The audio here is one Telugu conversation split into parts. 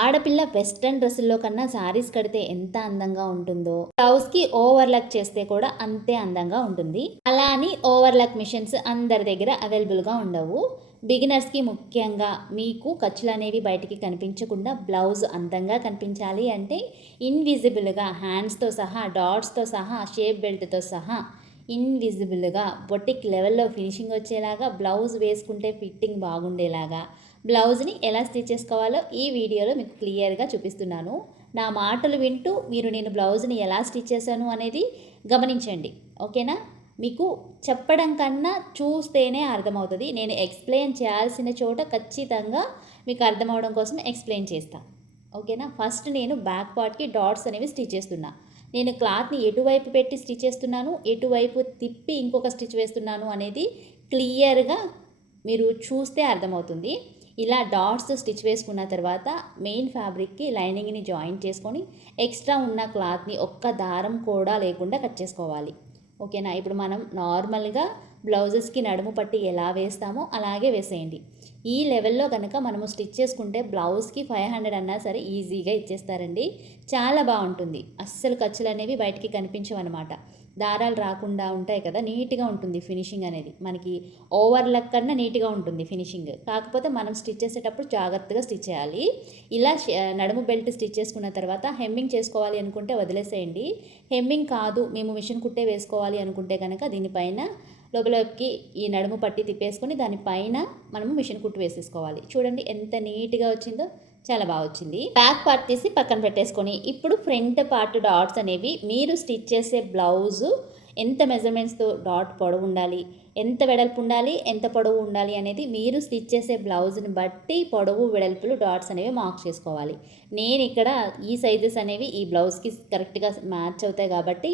ఆడపిల్ల వెస్ట్రన్ డ్రెస్సుల్లో కన్నా శారీస్ కడితే ఎంత అందంగా ఉంటుందో, బ్లౌజ్కి ఓవర్లాక్ చేస్తే కూడా అంతే అందంగా ఉంటుంది. అలా అని ఓవర్లాక్ మిషన్స్ అందరి దగ్గర అవైలబుల్గా ఉండవు. బిగినర్స్కి ముఖ్యంగా మీకు ఖర్చులు అనేవి బయటికి కనిపించకుండా బ్లౌజ్ అందంగా కనిపించాలి అంటే ఇన్విజిబుల్గా హ్యాండ్స్తో సహా, డాట్స్తో సహా, షేప్ బెల్ట్తో సహా ఇన్విజిబుల్గా బొటిక్ లెవెల్లో ఫినిషింగ్ వచ్చేలాగా, బ్లౌజ్ వేసుకుంటే ఫిట్టింగ్ బాగుండేలాగా బ్లౌజ్ని ఎలా స్టిచ్ చేసుకోవాలో ఈ వీడియోలో మీకు క్లియర్గా చూపిస్తున్నాను. నా మాటలు వింటూ మీరు నేను బ్లౌజ్ని ఎలా స్టిచ్ చేశాను అనేది గమనించండి. ఓకేనా? మీకు చెప్పడం కన్నా చూస్తేనే అర్థమవుతుంది. నేను ఎక్స్ప్లెయిన్ చేయాల్సిన చోట ఖచ్చితంగా మీకు అర్థమవడం కోసం ఎక్స్ప్లెయిన్ చేస్తాను. ఓకేనా? ఫస్ట్ నేను బ్యాక్ పార్ట్కి డాట్స్ అనేవి స్టిచ్ చేస్తున్నా. నేను క్లాత్ని ఎటువైపు పెట్టి స్టిచ్ చేస్తున్నాను, ఎటువైపు తిప్పి ఇంకొక స్టిచ్ వేస్తున్నాను అనేది క్లియర్గా మీరు చూస్తే అర్థమవుతుంది. ఇలా డాట్స్ స్టిచ్ వేసుకున్న తర్వాత మెయిన్ ఫ్యాబ్రిక్కి లైనింగ్ని జాయింట్ చేసుకొని ఎక్స్ట్రా ఉన్న క్లాత్ని ఒక్క దారం కూడా లేకుండా కట్ చేసుకోవాలి. ఓకేనా? ఇప్పుడు మనం నార్మల్గా బ్లౌజెస్కి నడుము పట్టి ఎలా వేస్తామో అలాగే వేసేయండి. ఈ లెవెల్లో కనుక మనము స్టిచ్ చేసుకుంటే బ్లౌజ్కి 500 అన్నా సరే ఈజీగా ఇచ్చేస్తారండి. చాలా బాగుంటుంది. అస్సలు ఖర్చులు అనేవి బయటికి కనిపించవన్నమాట. దారాలు రాకుండా ఉంటాయి కదా, నీట్గా ఉంటుంది ఫినిషింగ్ అనేది. మనకి ఓవర్లక్ కన్నా నీట్గా ఉంటుంది ఫినిషింగ్. కాకపోతే మనం స్టిచ్ చేసేటప్పుడు జాగ్రత్తగా స్టిచ్ చేయాలి. ఇలా నడుము బెల్ట్ స్టిచ్ చేసుకున్న తర్వాత హెమ్మింగ్ చేసుకోవాలి అనుకుంటే వదిలేసేయండి. హెమ్మింగ్ కాదు, మేము మిషన్ కుట్టే వేసుకోవాలి అనుకుంటే కనుక దీనిపైన లోపలకి ఈ నడుము పట్టి తిప్పేసుకొని దానిపైన మనము మిషన్ కుట్టు వేసేసుకోవాలి. చూడండి ఎంత నీట్గా వచ్చిందో, చాలా బాగా వచ్చింది. బ్యాక్ పార్ట్ తీసి పక్కన పెట్టేసుకొని ఇప్పుడు ఫ్రంట్ పార్ట్ డాట్స్ అనేవి మీరు స్టిచ్ చేసే బ్లౌజు ఎంత మెజర్మెంట్స్తో డాట్ పొడవు ఉండాలి, ఎంత వెడల్పు ఉండాలి, ఎంత పొడవు ఉండాలి అనేది మీరు స్టిచ్ చేసే బ్లౌజ్ని బట్టి పొడవు వెడల్పులు డాట్స్ అనేవి మార్క్ చేసుకోవాలి. నేను ఇక్కడ ఈ సైజెస్ అనేవి ఈ బ్లౌజ్కి కరెక్ట్గా మ్యాచ్ అవుతాయి కాబట్టి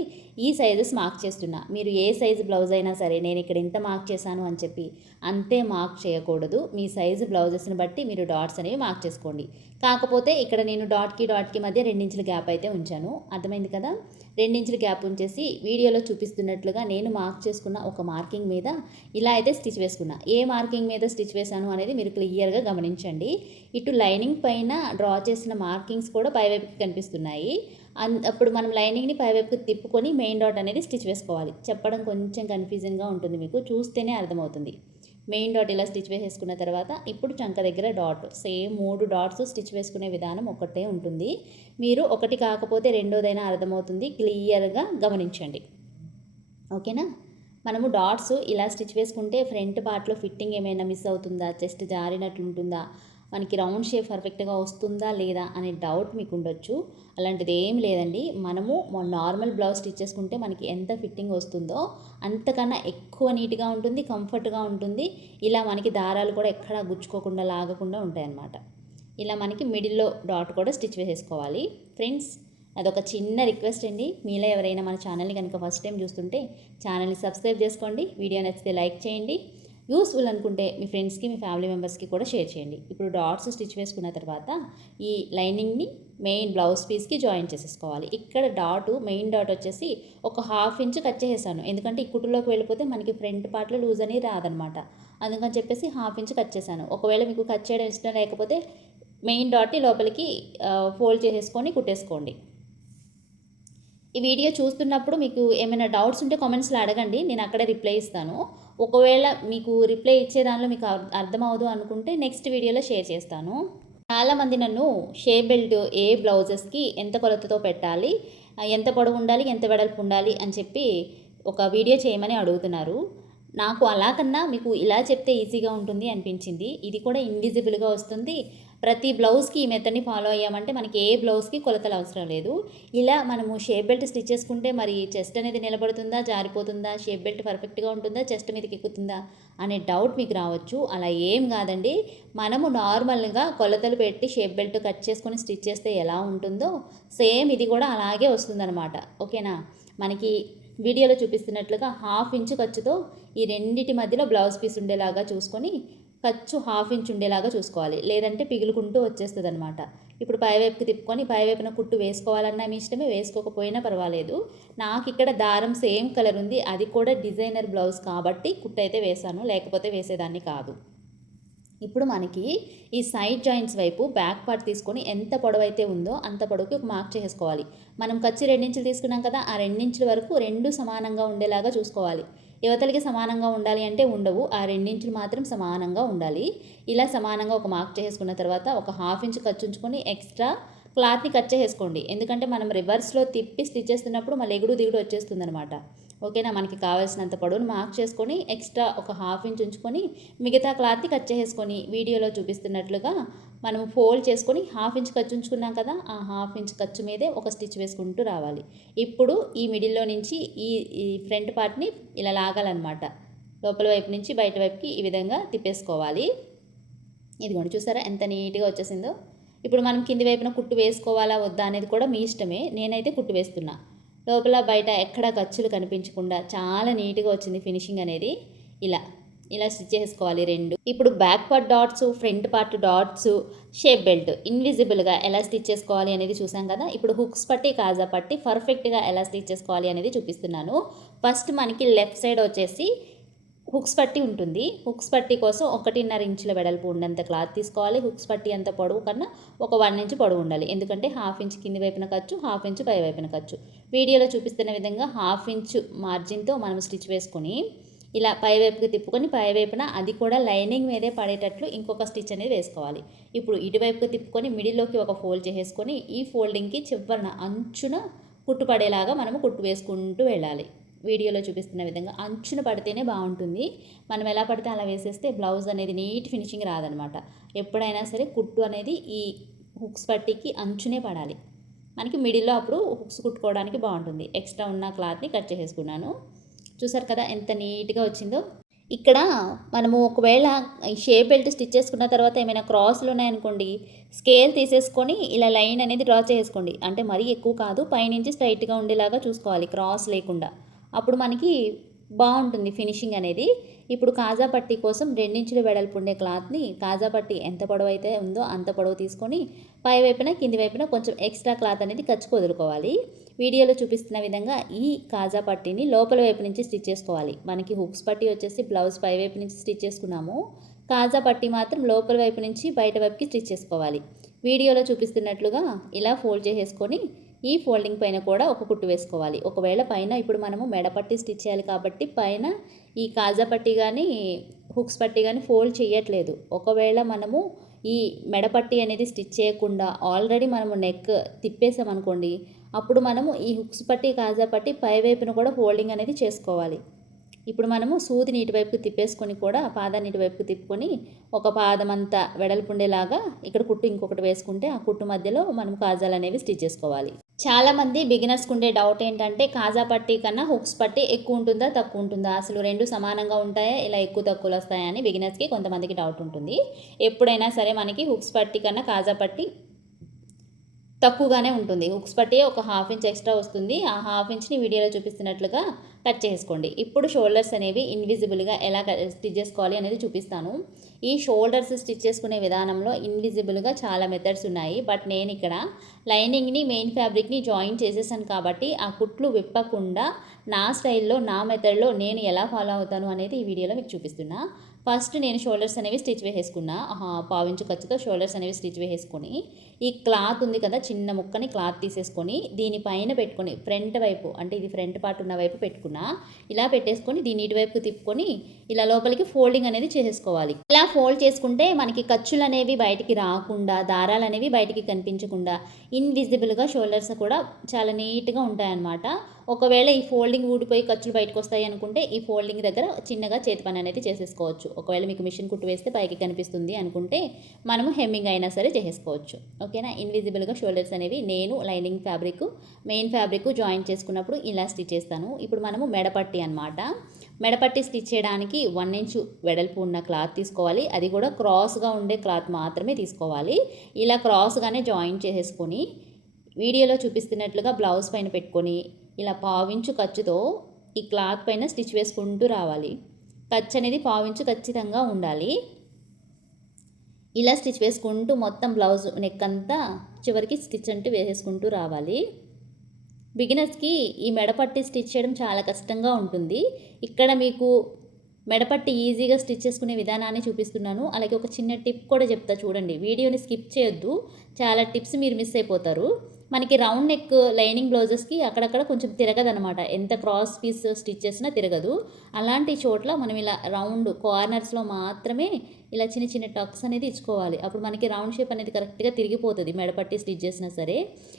ఈ సైజెస్ మార్క్ చేస్తున్నా. మీరు ఏ సైజు బ్లౌజ్ అయినా సరే నేను ఇక్కడ ఇంత మార్క్ చేశాను అని చెప్పి అంతే మార్క్ చేయకూడదు. మీ సైజు బ్లౌజెస్ని బట్టి మీరు డాట్స్ అనేవి మార్క్ చేసుకోండి. కాకపోతే ఇక్కడ నేను డాట్కి మధ్య 2 ఇంచుల గ్యాప్ అయితే ఉంచాను. అర్థమైంది కదా? 2 ఇంచుల గ్యాప్ ఉంచేసి వీడియోలో చూపిస్తున్నట్లుగా నేను మార్క్ చేసుకున్న ఒక మార్కింగ్ మీద ఇలా అయితే స్టిచ్ వేసుకున్నా. ఏ మార్కింగ్ మీద స్టిచ్ వేసాను అనేది మీరు క్లియర్గా గమనించండి. ఇటు లైనింగ్ పైన డ్రా చేసిన మార్కింగ్స్ కూడా పైవైపుకి కనిపిస్తున్నాయి. అప్పుడు మనం లైనింగ్ని పైవైపుకి తిప్పుకొని మెయిన్ డాట్ అనేది స్టిచ్ వేసుకోవాలి. చెప్పడం కొంచెం కన్ఫ్యూజన్గా ఉంటుంది, మీకు చూస్తేనే అర్థమవుతుంది. మెయిన్ డాట్ ఇలా స్టిచ్ వేసేసుకున్న తర్వాత ఇప్పుడు చంక దగ్గర డాట్ సేమ్ 3 డాట్స్ స్టిచ్ వేసుకునే విధానం ఒకటే ఉంటుంది. మీరు ఒకటి కాకపోతే రెండోదైనా అర్థమవుతుంది, క్లియర్గా గమనించండి. ఓకేనా? మనము డాట్స్ ఇలా స్టిచ్ వేసుకుంటే ఫ్రంట్ పార్ట్లో ఫిట్టింగ్ ఏమైనా మిస్ అవుతుందా, చెస్ట్ జారినట్లు ఉంటుందా, మనకి రౌండ్ షేప్ పర్ఫెక్ట్గా వస్తుందా లేదా అనే డౌట్ మీకు ఉండొచ్చు. అలాంటిది ఏం లేదండి. మనము నార్మల్ బ్లౌజ్ స్టిచ్ చేసుకుంటే మనకి ఎంత ఫిట్టింగ్ వస్తుందో అంతకన్నా ఎక్కువ నీట్గా ఉంటుంది, కంఫర్ట్గా ఉంటుంది. ఇలా మనకి దారాలు కూడా ఎక్కడా గుచ్చుకోకుండా లాగకుండా ఉంటాయి అన్నమాట. ఇలా మనకి మిడిల్లో డాట్ కూడా స్టిచ్ వేసేసుకోవాలి. ఫ్రెండ్స్, అదొక చిన్న రిక్వెస్ట్ అండి. మీలో ఎవరైనా మన ఛానల్ని కనుక ఫస్ట్ టైం చూస్తుంటే ఛానల్ని సబ్స్క్రైబ్ చేసుకోండి. వీడియో నచ్చితే లైక్ చేయండి. యూస్ఫుల్ అనుకుంటే మీ ఫ్రెండ్స్కి, మీ ఫ్యామిలీ మెంబర్స్కి కూడా షేర్ చేయండి. ఇప్పుడు డాట్స్ స్టిచ్ వేసుకున్న తర్వాత ఈ లైనింగ్ని మెయిన్ బ్లౌజ్ పీస్కి జాయిన్ చేసేసుకోవాలి. ఇక్కడ మెయిన్ డాట్ వచ్చేసి ఒక 1/2 ఇంచ్ కట్ చేసేసాను. ఎందుకంటే ఈ కుట్టులోకి వెళ్ళిపోతే మనకి ఫ్రంట్ పార్ట్లో లూజ్ అనేది రాదనమాట. అందుకని చెప్పేసి 1/2 ఇంచ్ కట్ చేశాను. ఒకవేళ మీకు కట్ చేయడం ఇష్టం లేకపోతే మెయిన్ డాట్ని లోపలికి ఫోల్డ్ చేసేసుకొని కుట్టేసుకోండి. ఈ వీడియో చూస్తున్నప్పుడు మీకు ఏమైనా డౌట్స్ ఉంటే కామెంట్స్లో అడగండి, నేను అక్కడే రిప్లై ఇస్తాను. ఒకవేళ మీకు రిప్లై ఇచ్చే దానిలో మీకు అర్థమవుదు అనుకుంటే నెక్స్ట్ వీడియోలో షేర్ చేస్తాను. చాలామంది నన్ను షేప్ బెల్ట్ ఏ బ్లౌజెస్కి ఎంత కొలతతో పెట్టాలి, ఎంత పొడవు ఉండాలి, ఎంత వెడల్పు ఉండాలి అని చెప్పి ఒక వీడియో చేయమని అడుగుతున్నారు. నాకు అలా కన్నా మీకు ఇలా చెప్తే ఈజీగా ఉంటుంది అనిపించింది. ఇది కూడా ఇన్విజిబుల్గా వస్తుంది. ప్రతి బ్లౌజ్కి ఈ మెథడ్ని ఫాలో అయ్యామంటే మనకి ఏ బ్లౌజ్కి కొలతలు అవసరం లేదు. ఇలా మనము షేప్ బెల్ట్ స్టిచ్ చేసుకుంటే మరి చెస్ట్ అనేది నిలబడుతుందా, జారిపోతుందా, షేప్ బెల్ట్ పర్ఫెక్ట్గా ఉంటుందా, చెస్ట్ మీదకి ఎక్కుతుందా అనే డౌట్ మీకు రావచ్చు. అలా ఏం కాదండి. మనము నార్మల్గా కొలతలు పెట్టి షేప్ బెల్ట్ కట్ చేసుకొని స్టిచ్ చేస్తే ఎలా ఉంటుందో సేమ్ ఇది కూడా అలాగే వస్తుందన్నమాట. ఓకేనా? మనకి వీడియోలో చూపిస్తున్నట్లుగా 1/2 ఇంచ్ ఖర్చుతో ఈ రెండిటి మధ్యలో బ్లౌజ్ పీస్ ఉండేలాగా చూసుకొని ఖర్చు 1/2 ఇంచ్ ఉండేలాగా చూసుకోవాలి. లేదంటే పిగులుకుంటూ వచ్చేస్తుంది అనమాట. ఇప్పుడు పైవైపుకి తిప్పుకొని పైవైపున కుట్టు వేసుకోవాలన్నా మీ ఇష్టమే, వేసుకోకపోయినా పర్వాలేదు. నాకు ఇక్కడ దారం సేమ్ కలర్ ఉంది, అది కూడా డిజైనర్ బ్లౌజ్ కాబట్టి కుట్టు అయితే వేశాను, లేకపోతే వేసేదాన్ని కాదు. ఇప్పుడు మనకి ఈ సైడ్ జాయింట్స్ వైపు బ్యాక్ పార్ట్ తీసుకొని ఎంత పొడవైతే ఉందో అంత పొడవుకి ఒక మార్క్ చేసుకోవాలి. మనం ఖర్చు 2 ఇంచులు తీసుకున్నాం కదా, ఆ 2 ఇంచుల వరకు 2 సమానంగా ఉండేలాగా చూసుకోవాలి. యువతలకి సమానంగా ఉండాలి అంటే ఉండవు, ఆ 2 ఇంచులు మాత్రం సమానంగా ఉండాలి. ఇలా సమానంగా ఒక మార్క్ చేసుకున్న తర్వాత ఒక 1/2 ఇంచ్ ఖర్చు ఉంచుకొని ఎక్స్ట్రా క్లాత్ని కట్ చేసుకోండి. ఎందుకంటే మనం రివర్స్లో తిప్పి స్టిచ్ చేస్తున్నప్పుడు మళ్ళీ ఎగుడు దిగుడు వచ్చేస్తుంది అనమాట. ఓకేనా, మనకి కావాల్సినంత పొడవును మార్క్ చేసుకొని ఎక్స్ట్రా ఒక 1/2 ఇంచ్ ఉంచుకొని మిగతా క్లాత్ని కట్ చేసుకొని వీడియోలో చూపిస్తున్నట్లుగా మనం ఫోల్డ్ చేసుకొని 1/2 ఇంచ్ ఖర్చు ఉంచుకున్నాం కదా, ఆ 1/2 ఇంచ్ ఖర్చు మీదే ఒక స్టిచ్ వేసుకుంటూ రావాలి. ఇప్పుడు ఈ మిడిల్లో నుంచి ఈ ఫ్రంట్ పార్ట్ని ఇలా లాగాలన్నమాట. లోపల వైపు నుంచి బయట వైపుకి ఈ విధంగా తిప్పేసుకోవాలి. ఇదిగోండి, చూసారా ఎంత నీట్గా వచ్చేసిందో. ఇప్పుడు మనం కింది వైపున కుట్టు వేసుకోవాలా వద్దా అనేది కూడా మీ ఇష్టమే. నేనైతే కుట్టు వేస్తున్నా. లోపల బయట ఎక్కడా ఖర్చులు కనిపించకుండా చాలా నీట్గా వచ్చింది ఫినిషింగ్ అనేది. ఇలా స్టిచ్ చేసుకోవాలి 2. ఇప్పుడు back part dots, front part dots, shape belt ఇన్విజిబుల్గా ఎలా స్టిచ్ చేసుకోవాలి అనేది చూసాం కదా. ఇప్పుడు హుక్స్ పట్టి, కాజా పట్టి పర్ఫెక్ట్గా ఎలా స్టిచ్ చేసుకోవాలి అనేది చూపిస్తున్నాను. ఫస్ట్ మనకి లెఫ్ట్ సైడ్ వచ్చేసి హుక్స్ పట్టి ఉంటుంది. హుక్స్ పట్టి కోసం 1.5 ఇంచుల వెడల్పు ఉన్నంత క్లాత్ తీసుకోవాలి. హుక్స్ పట్టి అంత పొడవు కన్నా ఒక 1 ఇంచ్ పొడవు ఉండాలి. ఎందుకంటే 1/2 ఇంచ్ కింది వైపున ఖర్చు, 1/2 ఇంచ్ పై వైపున ఖర్చు. వీడియోలో చూపిస్తున్న విధంగా 1/2 ఇంచ్ మార్జిన్తో మనం స్టిచ్ వేసుకొని ఇలా పై వైపుకి తిప్పుకొని పై వైపున అది కూడా లైనింగ్ మీదే పడేటట్లు ఇంకొక స్టిచ్ అనేది వేసుకోవాలి. ఇప్పుడు ఇటువైపుకి తిప్పుకొని మిడిల్లోకి ఒక ఫోల్డ్ చేసేసుకొని ఈ ఫోల్డింగ్కి చివరన అంచున కుట్టు పడేలాగా మనము కుట్టు వేసుకుంటూ వెళ్ళాలి. వీడియోలో చూపిస్తున్న విధంగా అంచున పడితేనే బాగుంటుంది. మనం ఎలా పడితే అలా వేసేస్తే బ్లౌజ్ అనేది నీట్ ఫినిషింగ్ రాదనమాట. ఎప్పుడైనా సరే కుట్టు అనేది ఈ హుక్స్ పట్టీకి అంచునే పడాలి. మనకి మిడిల్లో అప్పుడు హుక్స్ కుట్టుకోవడానికి బాగుంటుంది. ఎక్స్ట్రా ఉన్న క్లాత్ని కట్ చేసేసుకున్నాను. చూసారు కదా ఎంత నీట్గా వచ్చిందో. ఇక్కడ మనము ఒకవేళ ఈ షేప్ బెల్ట్ స్టిచ్ చేసుకున్న తర్వాత ఏమైనా క్రాస్లు ఉన్నాయనుకోండి, స్కేల్ తీసేసుకొని ఇలా లైన్ అనేది డ్రా చేసుకోండి. అంటే మరీ ఎక్కువ కాదు, పైనుంచి స్ట్రైట్గా ఉండేలాగా చూసుకోవాలి, క్రాస్ లేకుండా. అప్పుడు మనకి బాగుంటుంది ఫినిషింగ్ అనేది. ఇప్పుడు కాజా పట్టీ కోసం 2 ఇంచుల వెడల్పు ఉండే క్లాత్ని కాజా పట్టీ ఎంత పొడవు అయితే ఉందో అంత పొడవు తీసుకొని పై వైపున కింది వైపున కొంచెం ఎక్స్ట్రా క్లాత్ అనేది ఖర్చుకు వదులుకోవాలి. వీడియోలో చూపిస్తున్న విధంగా ఈ కాజా పట్టీని లోపల వైపు నుంచి స్టిచ్ చేసుకోవాలి. మనకి హుక్స్ పట్టీ వచ్చేసి బ్లౌజ్ పై వైపు నుంచి స్టిచ్ చేసుకున్నాము. కాజా పట్టీ మాత్రం లోపల వైపు నుంచి బయట వైపుకి స్టిచ్ చేసుకోవాలి. వీడియోలో చూపిస్తున్నట్లుగా ఇలా ఫోల్డ్ చేసేసుకొని ఈ ఫోల్డింగ్ పైన కూడా ఒక కుట్టు వేసుకోవాలి. ఒకవేళ పైన ఇప్పుడు మనము మెడపట్టి స్టిచ్ చేయాలి కాబట్టి పైన ఈ కాజా పట్టీ కానీ హుక్స్ పట్టీ కానీ ఫోల్డ్ చేయట్లేదు. ఒకవేళ మనము ఈ మెడపట్టి అనేది స్టిచ్ చేయకుండా ఆల్రెడీ మనము నెక్ తిప్పేసామనుకోండి, అప్పుడు మనము ఈ హుక్స్ పట్టి కాజా పట్టి పై వైపున కూడా ఫోల్డింగ్ అనేది చేసుకోవాలి. ఇప్పుడు మనము సూదిని ఇటువైపుకి తిప్పేసుకొని కూడా పాదాన్ని ఇటువైపుకి తిప్పుకొని ఒక పాదం అంతా వెడల్పు ఉండేలాగా ఇక్కడ కుట్టు ఇంకొకటి వేసుకుంటే ఆ కుట్టు మధ్యలో మనం కాజాలు అనేవి స్టిచ్ చేసుకోవాలి. చాలామంది బిగినర్స్కి ఉండే డౌట్ ఏంటంటే కాజా పట్టీ కన్నా హుక్స్ పట్టీ ఎక్కువ ఉంటుందా తక్కువ ఉంటుందా, అసలు 2 సమానంగా ఉంటాయా, ఇలా ఎక్కువ తక్కువలు వస్తాయా అని బిగినర్స్కి కొంతమందికి డౌట్ ఉంటుంది. ఎప్పుడైనా సరే మనకి హుక్స్ పట్టీ కన్నా కాజా పట్టీ తక్కువగానే ఉంటుంది. హుక్స్ పట్టీ ఒక 1/2 ఇంచ్ ఎక్స్ట్రా వస్తుంది. ఆ 1/2 ఇంచ్ని వీడియోలో చూపిస్తున్నట్లుగా కట్ చేసుకోండి. ఇప్పుడు షోల్డర్స్ అనేవి ఇన్విజిబుల్గా ఎలా స్టిచ్ చేసుకోవాలి అనేది చూపిస్తాను. ఈ షోల్డర్స్ స్టిచ్ చేసుకునే విధానంలో ఇన్విజిబుల్గా చాలా మెథడ్స్ ఉన్నాయి. బట్ నేను ఇక్కడ లైనింగ్ని మెయిన్ ఫ్యాబ్రిక్ని జాయిన్ చేసేసాను కాబట్టి ఆ కుట్లు విప్పకుండా నా స్టైల్లో నా మెథడ్లో నేను ఎలా ఫాలో అవుతాను అనేది ఈ వీడియోలో మీకు చూపిస్తున్నా. ఫస్ట్ నేను షోల్డర్స్ అనేవి స్టిచ్ వేసేసుకున్నా. 1/2 ఇంచు ఖర్చుతో షోల్డర్స్ అనేవి స్టిచ్ వేసేసుకొని ఈ క్లాత్ ఉంది కదా, చిన్న ముక్కని క్లాత్ తీసేసుకొని దీనిపైన పెట్టుకొని ఫ్రంట్ వైపు, అంటే ఇది ఫ్రంట్ పార్ట్ ఉన్న వైపు పెట్టుకున్నా. ఇలా పెట్టేసుకొని దీన్ని ఇటువైపు తిప్పుకొని ఇలా లోపలికి ఫోల్డింగ్ అనేది చేసేసుకోవాలి. ఇలా ఫోల్డ్ చేసుకుంటే మనకి ఖర్చులు అనేవి బయటికి రాకుండా, దారాలు అనేవి బయటికి కనిపించకుండా ఇన్విజిబుల్గా షోల్డర్స్ కూడా చాలా నీట్గా ఉంటాయన్నమాట. ఒకవేళ ఈ ఫోల్డింగ్ ఊడిపోయి ఖర్చులు బయటకు వస్తాయి అనుకుంటే ఈ ఫోల్డింగ్ దగ్గర చిన్నగా చేతి పని అనేది చేసేసుకోవచ్చు. ఒకవేళ మీకు మిషన్ కుట్టు వేస్తే పైకి కనిపిస్తుంది అనుకుంటే మనము హెమ్మింగ్ అయినా సరే చేసేసుకోవచ్చు. ఓకేనా, ఇన్విజిబుల్గా షోల్డర్స్ అనేవి నేను lining fabric main fabric join చేసుకున్నప్పుడు ఇలా స్టిచ్ చేస్తాను. ఇప్పుడు మనము మెడపట్టి అనమాట. మెడపట్టి స్టిచ్ చేయడానికి 1 ఇంచు వెడల్పు ఉన్న క్లాత్ తీసుకోవాలి. అది కూడా క్రాస్గా ఉండే క్లాత్ మాత్రమే తీసుకోవాలి. ఇలా క్రాస్గానే జాయిన్ చేసేసుకొని వీడియోలో చూపిస్తున్నట్లుగా బ్లౌజ్ పైన పెట్టుకొని ఇలా 1/2 ఇంచు ఖర్చుతో ఈ క్లాత్ పైన స్టిచ్ వేసుకుంటూ రావాలి. ఖర్చు అనేది 1/2 ఇంచు ఖచ్చితంగా ఉండాలి. ఇలా స్టిచ్ వేసుకుంటూ మొత్తం బ్లౌజ్ నెక్ అంతా చివరికి స్టిచ్ అంటూ వేసేసుకుంటూ రావాలి. బిగినర్స్కి ఈ మెడపట్టి స్టిచ్ చేయడం చాలా కష్టంగా ఉంటుంది. ఇక్కడ మీకు మెడపట్టి ఈజీగా స్టిచ్ చేసుకునే విధానాన్ని చూపిస్తున్నాను. అలాగే ఒక చిన్న టిప్ కూడా చెప్తా చూడండి. వీడియోని స్కిప్ చేయొద్దు. చాలా టిప్స్ మీరు మిస్ అయిపోతారు. మనకి రౌండ్ నెక్ లైనింగ్ బ్లౌజెస్‌కి అక్కడక్కడ కొంచెం తిరగదనమాట. ఎంత క్రాస్ పీస్ స్టిచ్ చేసినా తిరగదు. అలాంటి చోట్ల మనం ఇలా రౌండ్ కార్నర్స్‌లో మాత్రమే ఇలా చిన్న చిన్న టక్స్ అనేది ఇచ్చుకోవాలి. అప్పుడు మనకి రౌండ్ షేప్ అనేది కరెక్ట్‌గా తిరిగిపోతది మెడపట్టి స్టిచ్ చేసినా సరే.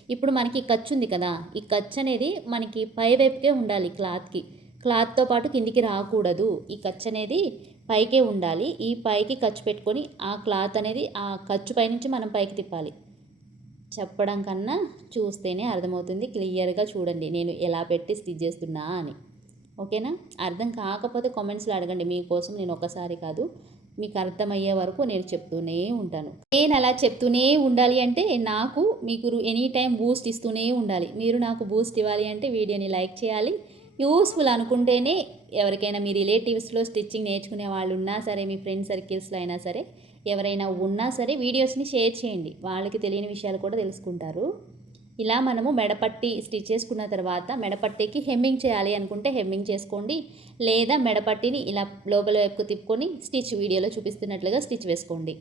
ఇప్పుడు మనకి ఖర్చు ఉంది కదా! ఈ ఖర్చు అనేది మనకి పై వైపుకే ఉండాలి క్లాత్‌కి. క్లాత్‌తో పాటు కిందికి రాకూడదు. ఈ ఖర్చు అనేది పైకే ఉండాలి. ఈ పైకి ఖర్చు పెట్టుకొని ఆ క్లాత్ అనేది ఆ ఖర్చు పైనుంచి మనం పైకి తిప్పాలి. చెప్పడం కన్నా చూస్తేనే అర్థమవుతుంది. క్లియర్‌గా చూడండి నేను ఎలా పెట్టి స్టిచ్ చేస్తున్నా అని. ఓకేనా? అర్థం కాకపోతే కామెంట్స్‌లో అడగండి. మీకోసం నేను ఒకసారి కాదు, మీకు అర్థమయ్యే వరకు నేను చెప్తూనే ఉంటాను. నేను అలా చెప్తూనే ఉండాలి అంటే నాకు మీకు ఎనీ టైం బూస్ట్ ఇస్తూనే ఉండాలి. మీరు నాకు బూస్ట్ ఇవ్వాలి అంటే వీడియోని లైక్ చేయాలి. యూస్‌ఫుల్ అనుకుంటేనే ఎవరికైనా మీ రిలేటివ్స్‌లో స్టిచ్చింగ్ నేర్చుకునే వాళ్ళు ఉన్నా సరే, మీ ఫ్రెండ్ సర్కిల్స్‌లో అయినా సరే, ఎవరైనా ఉన్నా సరే వీడియోస్‌ని షేర్ చేయండి. వాళ్ళకి తెలియని విషయాలు కూడా తెలుసుకుంటారు. ఇలా మనము మెడపట్టి స్టిచ్ చేసుకున్న తర్వాత మెడపట్టికి హెమ్మింగ్ చేయాలి అనుకుంటే హెమ్మింగ్ చేసుకోండి. లేదా మెడపట్టిని ఇలా లోపల వైపుకు తిప్పుకొని స్టిచ్ వీడియోలో చూపిస్తున్నట్లుగా స్టిచ్ వేసుకోండి.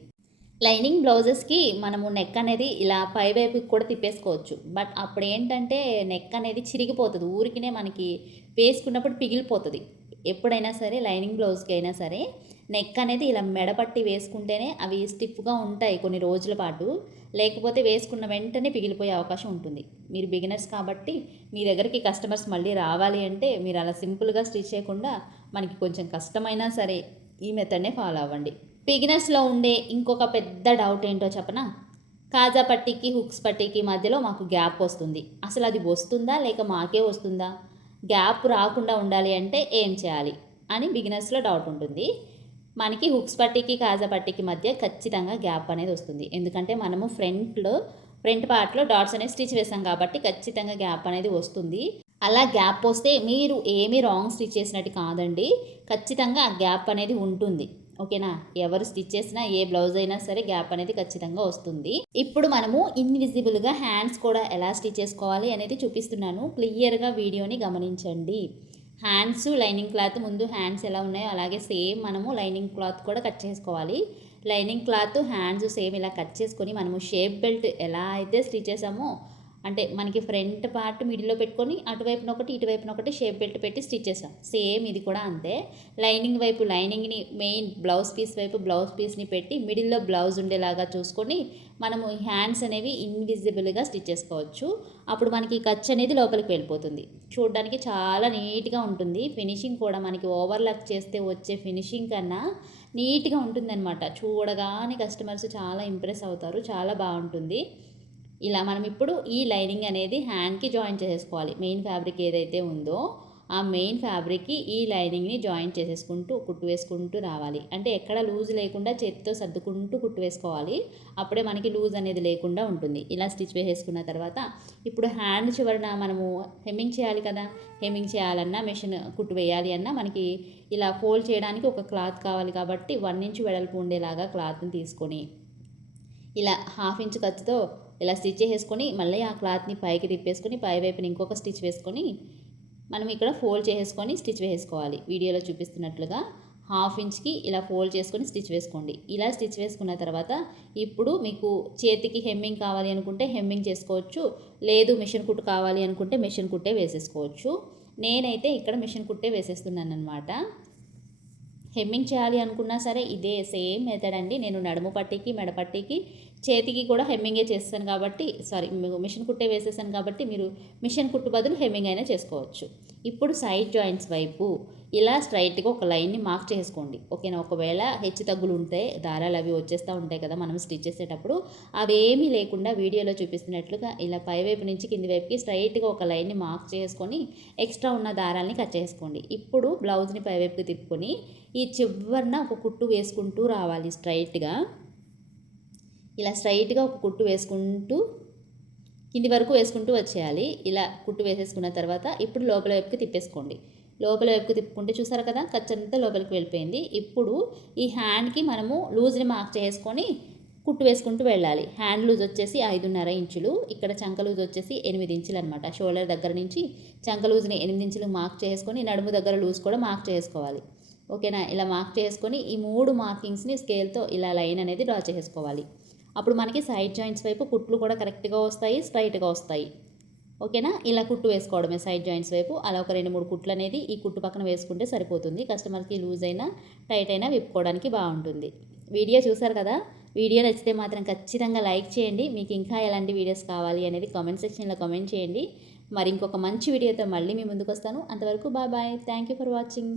లైనింగ్ బ్లౌజెస్‌కి మనము నెక్ అనేది ఇలా పై వైపుకి కూడా తిప్పేసుకోవచ్చు. బట్ అప్పుడేంటంటే నెక్ అనేది చిరిగిపోతది. ఊరికినే మనకి వేసుకున్నప్పుడు పిగిలిపోతది. ఎప్పుడైనా సరే లైనింగ్ బ్లౌజ్‌కి అయినా సరే నెక్ అనేది ఇలా మెడపట్టి వేసుకుంటేనే అవి స్టిఫ్‌గా ఉంటాయి కొన్ని రోజుల పాటు. లేకపోతే వేసుకున్న వెంటనే పిగిలిపోయే అవకాశం ఉంటుంది. మీరు బిగినర్స్ కాబట్టి మీ దగ్గరికి కస్టమర్స్ మళ్ళీ రావాలి అంటే మీరు అలా సింపుల్‌గా స్టిచ్ చేయకుండా మనకి కొంచెం కష్టమైనా సరే ఈ మెథడ్‌నే ఫాలో అవ్వండి. బిగినర్స్‌లో ఉండే ఇంకొక పెద్ద డౌట్ ఏంటో చెప్పనా? కాజా పట్టీకి, హుక్స్ పట్టీకి మధ్యలో మాకు గ్యాప్ వస్తుంది. అసలు అది వస్తుందా? లేక మాకే వస్తుందా? గ్యాప్ రాకుండా ఉండాలి అంటే ఏం చేయాలి? అని బిగినర్స్‌లో డౌట్ ఉంటుంది. మనకి హుక్స్ పట్టీకి, కాజా పట్టీకి మధ్య ఖచ్చితంగా గ్యాప్ అనేది వస్తుంది. ఎందుకంటే మనము ఫ్రంట్ పార్ట్‌లో డాట్స్ అనేవి స్టిచ్ వేసాం కాబట్టి ఖచ్చితంగా గ్యాప్ అనేది వస్తుంది. అలా గ్యాప్ వస్తే మీరు ఏమీ రాంగ్ స్టిచ్ చేసినట్టు కాదండి. ఖచ్చితంగా ఆ గ్యాప్ అనేది ఉంటుంది. ఓకేనా? ఎవరు స్టిచ్ చేసినా ఏ బ్లౌజ్ అయినా సరే గ్యాప్ అనేది ఖచ్చితంగా వస్తుంది. ఇప్పుడు మనము ఇన్విజిబుల్‌గా హ్యాండ్స్ కూడా ఎలా స్టిచ్ చేసుకోవాలి అనేది చూపిస్తున్నాను. క్లియర్‌గా వీడియోని గమనించండి. హ్యాండ్స్ లైనింగ్ క్లాత్ ముందు హ్యాండ్స్ ఎలా ఉన్నాయో అలాగే సేమ్ మనము లైనింగ్ క్లాత్ కూడా కట్ చేసుకోవాలి. లైనింగ్ క్లాత్ హ్యాండ్స్ సేమ్ ఇలా కట్ చేసుకొని మనము షేప్ బెల్ట్ ఎలా అయితే స్టిచ్ చేసామో అంటే మనకి ఫ్రంట్ పార్ట్ మిడిల్లో పెట్టుకొని అటువైపున ఒకటి ఇటువైపున ఒకటి షేప్ బెల్ట్ పెట్టి స్టిచ్ చేసాం. సేమ్ ఇది కూడా అంతే. లైనింగ్ వైపు లైనింగ్ని మెయిన్ బ్లౌజ్ పీస్ వైపు బ్లౌజ్ పీస్ని పెట్టి మిడిల్లో బ్లౌజ్ ఉండేలాగా చూసుకొని మనము హ్యాండ్స్ అనేవి ఇన్విజిబుల్గా స్టిచ్ చేసుకోవచ్చు. అప్పుడు మనకి ఖర్చు అనేది లోపలికి వెళ్ళిపోతుంది. చూడడానికి చాలా నీట్గా ఉంటుంది. ఫినిషింగ్ కూడా మనకి ఓవర్లాక్ చేస్తే వచ్చే ఫినిషింగ్ కన్నా నీట్గా ఉంటుందన్నమాట. చూడగానే కస్టమర్స్ చాలా ఇంప్రెస్ అవుతారు. చాలా బాగుంటుంది. ఇలా మనం ఇప్పుడు ఈ లైనింగ్ అనేది హ్యాండ్‌కి జాయిన్ చేసేసుకోవాలి. మెయిన్ ఫ్యాబ్రిక్ ఏదైతే ఉందో, ఆ మెయిన్ ఫ్యాబ్రిక్‌కి ఈ లైనింగ్‌ని జాయిన్ చేసేసుకుంటూ, కుట్టు వేసుకుంటూ రావాలి. అంటే ఎక్కడ లూజ్ లేకుండా చేత్తో సర్దుకుంటూ కుట్టు వేసుకోవాలి. అప్పుడే మనకి లూజ్ అనేది లేకుండా ఉంటుంది. ఇలా స్టిచ్ వేసేసుకున్న తర్వాత, ఇప్పుడు హ్యాండ్ చివరన మనము హెమ్మింగ్ చేయాలి కదా! హెమ్మింగ్ చేయాలన్నా, మెషిన్ కుట్టు వేయాలి అన్నా మనకి ఇలా ఫోల్డ్ చేయడానికి ఒక క్లాత్ కావాలి కాబట్టి 1 ఇంచ్ వెడల్పు ఉండేలాగా క్లాత్‌ని తీసుకొని, ఇలా 1/2 ఇంచ్ ఖర్చుతో ఇలా స్టిచ్ చేసేసుకొని మళ్ళీ ఆ క్లాత్ని పైకి తిప్పేసుకొని పై వైపున ఇంకొక స్టిచ్ వేసుకొని మనం ఇక్కడ ఫోల్డ్ చేసేసుకొని స్టిచ్ వేసుకోవాలి. వీడియోలో చూపిస్తున్నట్లుగా 1/2 ఇంచ్కి ఇలా ఫోల్డ్ చేసుకొని స్టిచ్ వేసుకోండి. ఇలా స్టిచ్ వేసుకున్న తర్వాత ఇప్పుడు మీకు చేతికి హెమ్మింగ్ కావాలి అనుకుంటే హెమ్మింగ్ చేసుకోవచ్చు. లేదు మిషన్ కుట్టు కావాలి అనుకుంటే మిషన్ కుట్టే వేసేసుకోవచ్చు. నేనైతే ఇక్కడ మిషన్ కుట్టే వేసేస్తున్నానన్నమాట. హెమ్మింగ్ చేయాలి అనుకున్నా సరే ఇదే సేమ్ మెథడ్ అండి. నేను నడుము పట్టీకి, మెడ పట్టీకి, చేతికి కూడా హెమ్మింగే చేస్తాను కాబట్టి మిషన్ కుట్టే వేసేసాను కాబట్టి మీరు మిషన్ కుట్టు బదులు హెమ్మింగ్ అయినా చేసుకోవచ్చు. ఇప్పుడు సైడ్ జాయింట్స్ వైపు ఇలా స్ట్రైట్‌గా ఒక లైన్‌ని మార్క్ చేసుకోండి. ఓకేనా? ఒకవేళ హెచ్చు తగ్గులు ఉంటే దారాలు అవి వచ్చేస్తూ ఉంటాయి కదా! మనం స్టిచ్ చేసేటప్పుడు అవేమీ లేకుండా వీడియోలో చూపిస్తున్నట్లుగా ఇలా పై వైపు నుంచి కింది వైపుకి స్ట్రైట్‌గా ఒక లైన్‌ని మార్క్ చేసుకొని ఎక్స్ట్రా ఉన్న దారాల్ని కట్ చేసుకోండి. ఇప్పుడు బ్లౌజ్‌ని పై వైపుకి తిప్పుకొని ఈ చివరన ఒక కుట్టు వేసుకుంటూ రావాలి స్ట్రైట్‌గా. ఇలా స్ట్రైట్‌గా ఒక కుట్టు వేసుకుంటూ కింది వరకు వేసుకుంటూ వచ్చేయాలి. ఇలా కుట్టు వేసేసుకున్న తర్వాత ఇప్పుడు లోపల వైపుకి తిప్పేసుకోండి. లోపల వైపుకి తిప్పుకుంటే చూసారు కదా! ఖర్చంతా లోపలికి వెళ్ళిపోయింది. ఇప్పుడు ఈ హ్యాండ్‌కి మనము లూజ్‌ని మార్క్ చేసుకొని కుట్టు వేసుకుంటూ వెళ్ళాలి. హ్యాండ్ లూజ్ వచ్చేసి 5.5 ఇంచులు. ఇక్కడ చంక లూజ్ వచ్చేసి 8 ఇంచులు అనమాట. షోల్డర్ దగ్గర నుంచి చంక లూజ్‌ని 8 ఇంచులు మార్క్ చేసుకొని నడుము దగ్గర లూజ్ కూడా మార్క్ చేసుకోవాలి. ఓకేనా. ఇలా మార్క్ చేసుకొని ఈ 3 మార్కింగ్స్ని స్కేల్తో ఇలా లైన్ అనేది డ్రా చేసుకోవాలి. అప్పుడు మనకి సైడ్ జాయింట్స్ వైపు కుట్లు కూడా కరెక్ట్గా వస్తాయి, స్ట్రైట్గా వస్తాయి. ఓకేనా. ఇలా కుట్టు వేసుకోవడమే సైడ్ జాయింట్స్ వైపు. అలా ఒక 2, 3 కుట్లు అనేది ఈ కుట్టు పక్కన వేసుకుంటే సరిపోతుంది. కస్టమర్కి లూజ్ అయినా టైట్ అయినా విప్పుకోవడానికి బాగుంటుంది. వీడియో చూసారు కదా. వీడియో నచ్చితే మాత్రం ఖచ్చితంగా లైక్ చేయండి. మీకు ఇంకా ఎలాంటి వీడియోస్ కావాలి అనేది కామెంట్ సెక్షన్లో కామెంట్ చేయండి. మరి ఇంకొక మంచి వీడియోతో మళ్ళీ మీ ముందుకు వస్తాను. అంతవరకు bye bye. Thank you for watching.